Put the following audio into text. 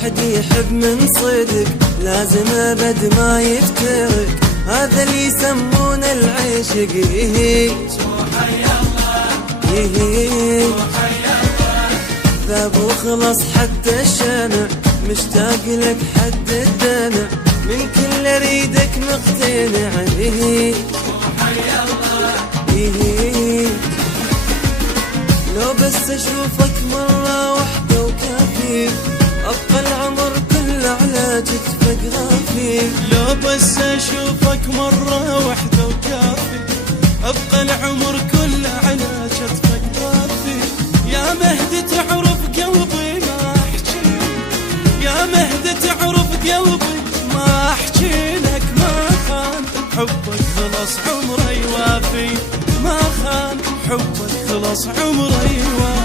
واحد يحب من صدق لازم أبد ما يفترق، هذا اللي يسمون العشق. حي الله حي الله ذاب وخلص حتى الشمع، مشتاق لك حد الدمع، من كل ريدك مقتنع. حي الله لو بس أشوفك مرة واحدة وكافي، أبقى العمر كله على كتفك غافي. لو بس أشوفك مرة واحدة وكافي، أبقى العمر كله على كتفك غافي. يا مهدي تعرف قلبي ما أحكي، يا مهدي تعرف قلبي ما أحكي لك. ما خان حبك خلص عمري وافي، ما خان حبك خلص عمري وافي.